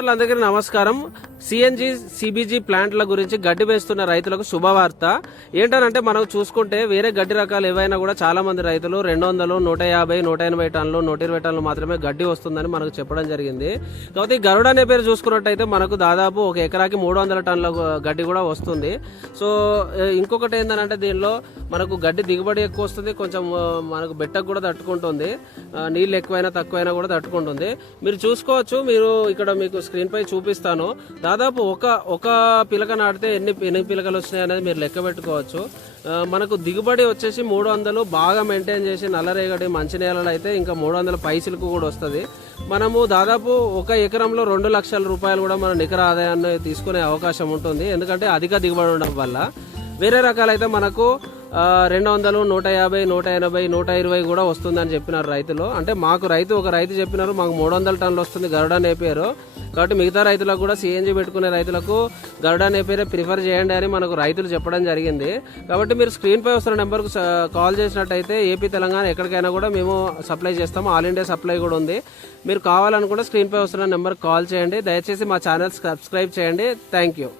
అందరికీ నమస్కారం. CNG CBG ప్లాంట్ల గురించి గడ్డి వేస్తున్న రైతులకు శుభవార్త. ఏంటనంటే మనం చూసుకుంటే వేరే గడ్డి రకాలు ఏవైనా కూడా చాలా మంది రైతులు 200, 150, 180 టన్నులు 120 టన్నులు మాత్రమే గడ్డి వస్తుందని మనకు చెప్పడం జరిగింది. కాబట్టి గరుడ అనే పేరు చూసుకున్నట్టయితే మనకు దాదాపు ఒక ఎకరాకి 300 టన్నుల గడ్డి కూడా వస్తుంది. సో ఇంకొకటి ఏంటంటే దీనిలో మనకు గడ్డి దిగుబడి ఎక్కువ వస్తుంది, కొంచెం మనకు బెట్టకు కూడా తట్టుకుంటుంది, నీళ్ళు ఎక్కువైనా తక్కువైనా కూడా తట్టుకుంటుంది. మీరు చూసుకోవచ్చు, మీరు ఇక్కడ మీకు స్క్రీన్ పై చూపిస్తాను. దాదాపు ఒక పిలక నాటితే ఎన్ని పిలకలు వచ్చినాయి అనేది మీరు లెక్క పెట్టుకోవచ్చు. మనకు దిగుబడి వచ్చేసి 300 బాగా మెయింటైన్ చేసి నల్లరేగడి మంచి నేలలు అయితే ఇంకా 300 పైసలకు కూడా వస్తుంది. మనము దాదాపు ఒక ఎకరంలో 2 లక్షల రూపాయలు కూడా మన నికర ఆదాయాన్ని తీసుకునే అవకాశం ఉంటుంది. ఎందుకంటే అధిక దిగుబడి ఉండడం వల్ల. వేరే రకాలైతే మనకు 200, 150, 180, 120 కూడా వస్తుందని చెప్పినారు రైతులు. అంటే మాకు ఒక రైతు చెప్పినారు మాకు 300 టన్నులు వస్తుంది గరుడ నేపేరు. కాబట్టి మిగతా రైతులకు కూడా సిఎన్జి పెట్టుకునే రైతులకు గరుడ నేపేరే ప్రిఫర్ చేయండి అని మనకు రైతులు చెప్పడం జరిగింది. కాబట్టి మీరు స్క్రీన్ పై వస్తున్న నెంబర్కు కాల్ చేసినట్టయితే ఏపీ, తెలంగాణ ఎక్కడికైనా కూడా మేము సప్లై చేస్తాము. ఆల్ ఇండియా సప్లై కూడా ఉంది. మీరు కావాలనుకుంటే స్క్రీన్ పై వస్తున్న నెంబర్కి కాల్ చేయండి. దయచేసి మా ఛానల్ సబ్స్క్రైబ్ చేయండి. Thank you.